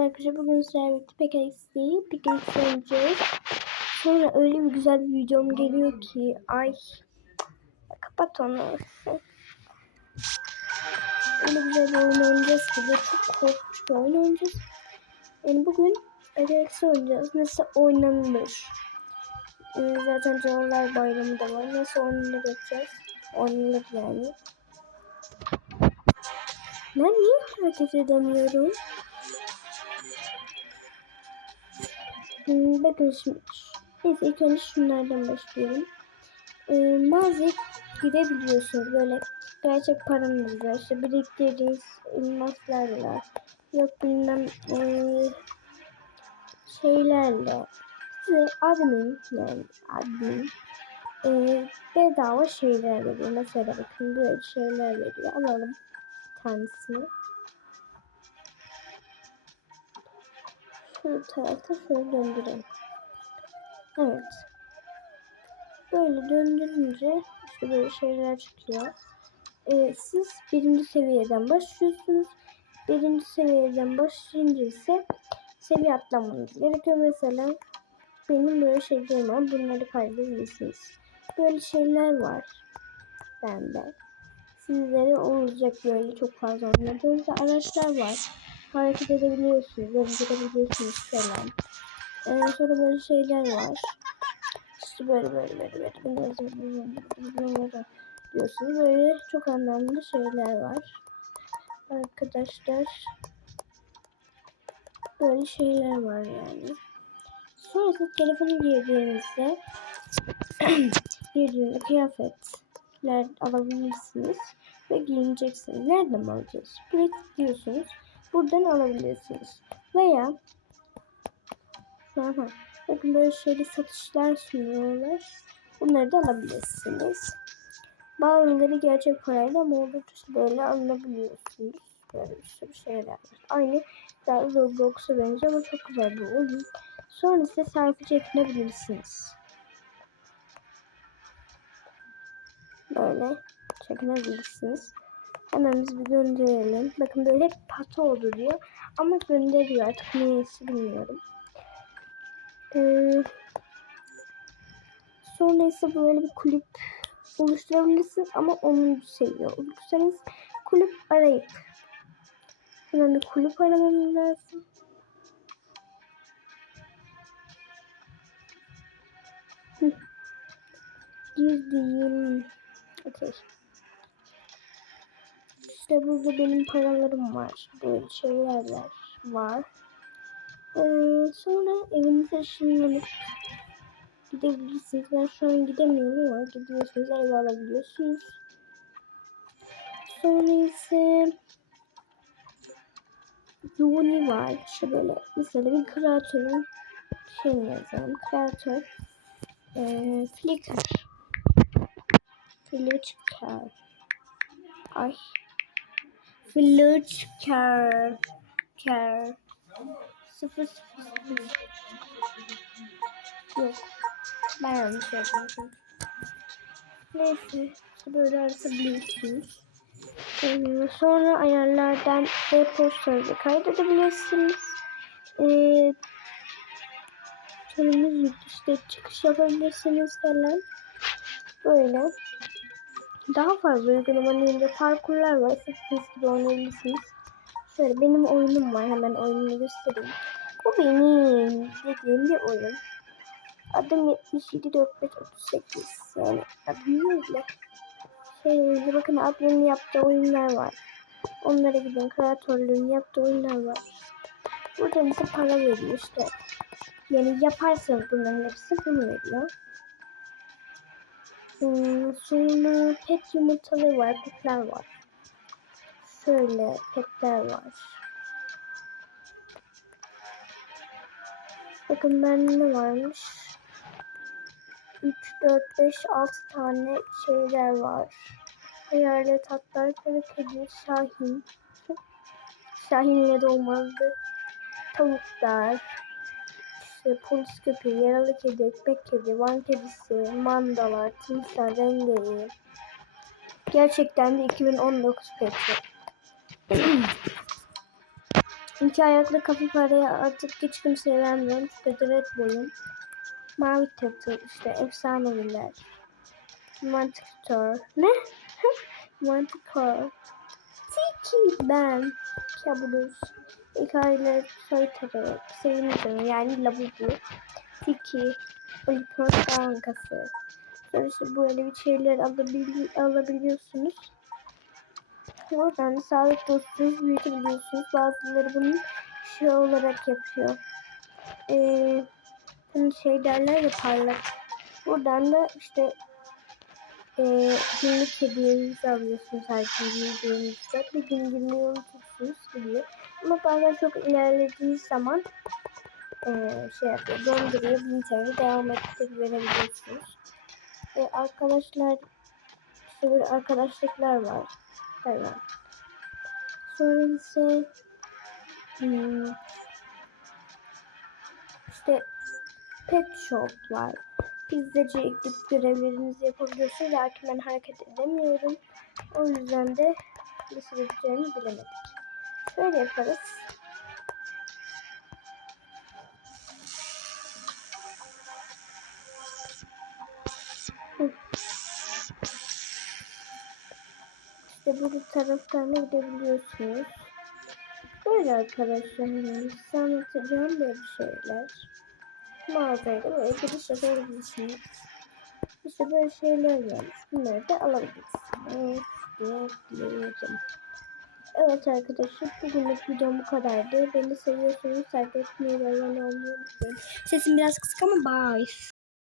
Merhaba arkadaşlar bugün sizlerle birlikte değil PKX oynayacağız. Sonra öyle bir güzel bir videom geliyor ki ay kapat onu. Öyle güzel bir oyun oynayacağız ki ve çok korkunç bir oyun oynayacağız. Yani bugün PKX oynayacağız. Nasıl oynanılır? Ee, zaten Canlılar Bayramı da var. Nasıl oynanır yapacağız? Oynanır yani. Ben niye hareket edemiyorum? Hmm, bakın şimdi. Neyse ilk önce şunlardan başlayalım. Ee, mağazaya gidebiliyorsunuz. Böyle gerçek paranız var. İşte biriktirdiğiniz elmaslarla. Yok bilmem ee, şeylerle. Size admin yani admin ee, bedava şeyler veriyor. Mesela bakın böyle şeyler veriyor. Alalım tanesini. Şu tarafta şöyle döndürelim. Evet. Böyle döndürünce işte böyle şeyler çıkıyor. Ee, siz birinci seviyeden başlıyorsunuz. Birinci seviyeden başlayınca ise seviye atlamanız gerekiyor. Mesela benim böyle şeylerim var. Bunları kaydedebilirsiniz. Böyle şeyler var. Bende. Sizlere olacak böyle çok fazla oynadığınız araçlar var. Hareket edebiliyorsunuz, döndürebiliyorsunuz falan. Ee, sonra böyle şeyler var. İşte böyle böyle böyle böyle böyle böyle diyorsunuz. Böyle çok anlamlı şeyler var. Arkadaşlar böyle şeyler var yani. Sonra telefonu girdiğinizde girdiğinizde kıyafetler alabilirsiniz ve giyineceksiniz. Nereden alacağız? Buraya tıklıyorsunuz. Buradan alabilirsiniz. Veya Aha, bakın böyle şeyli satışlar sunuyorlar. Bunları da alabilirsiniz. Bazıları gerçek parayla ama oldukça böyle alabiliyorsunuz. Böyle bir sürü şeyler var. Aynı daha Roblox'a benziyor ama çok güzel bir oyun. Sonra ise selfie çekinebilirsiniz. Böyle çekinebilirsiniz. Hemen biz bir gönderelim. Bakın böyle hep pato oldu diyor. Ama gönderiyor artık neyse bilmiyorum. Ee, sonra ise böyle bir kulüp oluşturabilirsiniz ama 10. seviye olursanız kulüp arayıp hemen bir kulüp aramamız lazım. Girdiğim Okey. İşte burada benim paralarım var. Böyle şeyler var. Ee, sonra evinize ışınlanıp gidebilirsiniz. Ben şu an gidemiyorum ama gidiyorsunuz ev alabiliyorsunuz. Sonra ise Yoni var. İşte böyle mesela bir kreatörün şeyini yazalım. Kreatör ee, Flickr Flickr Ay Flickr Car Sıfır sıfır sıfır. Yok. Ben yanlış yapmışım. Neyse. Böyle aratabilirsiniz ee, Sonra ayarlardan e-postanızı kaydedebilirsiniz ee, Kendiniz işte çıkış yapabilirsiniz falan. Böyle daha fazla uygulamanın önünde parkurlar var. Siz gibi oynayabilirsiniz. Şöyle benim oyunum var. Hemen oyunumu göstereyim. Bu benim dediğim bir oyun. Adım 774538. Yani adım öyle. Şey bakın admin yaptığı oyunlar var. Onlara gidin. Kreatörlüğün yaptığı oyunlar var. Burada bize para veriyor işte. Yani yaparsanız bunların hepsi bunu veriyor. Hmm, sonra pet yumurtaları var, petler var. Şöyle petler var. Bakın bende ne varmış? 3, 4, 5, 6 tane şeyler var. Hayalet hatlar, kara kedi, şahin. Şahinle de olmazdı. Tavuklar, işte polis köpeği, yaralı kedi, ekmek kedi, van kedisi, mandalar, timsah, rengeyi. Gerçekten de 2019 peki. İki ayaklı kapı paraya artık hiç kimseye vermiyorum. Çünkü red boyum. Mavi Turtle işte efsaneviler. Manticore. Ne? Manticore. Tiki ben. Kabulus. Aile soytarı. Sevimli yani labubu. Tiki. Olympus bankası. İşte böyle bir şeyler alabil alabiliyorsunuz. Oradan da sağlık dostunuz büyütebiliyorsunuz. Bazıları bunu şey olarak yapıyor. Ee, hani şey derler ya parlak. Buradan da işte e, günlük hediyenizi alıyorsunuz her gün girdiğinizde. Bir gün girmeyi unutursunuz gibi. Ama bazen çok ilerlediğiniz zaman e, şey yapıyor. Donduruyor. Bin TL devam ettirip verebiliyorsunuz. E, arkadaşlar işte böyle arkadaşlıklar var. Evet. Sonra ise hmm, işte pet shoplar. Pizzacıya gidip görevlerinizi yapabiliyorsunuz. Lakin ben hareket edemiyorum. O yüzden de nasıl yapacağımı bilemedik. Şöyle yaparız. Hı. İşte bu taraftan da gidebiliyorsunuz. Böyle arkadaşlar yani size anlatacağım böyle şeyler. Mağazaya da böyle giriş yapabilirsiniz. İşte böyle şeyler varmış. Bunları da alabilirsiniz diye diyebilirim. Evet arkadaşlar bugünlük videom bu kadardı. Beni seviyorsanız takip etmeyi ve abone olmayı unutmayın. Sesim biraz kısık ama bye.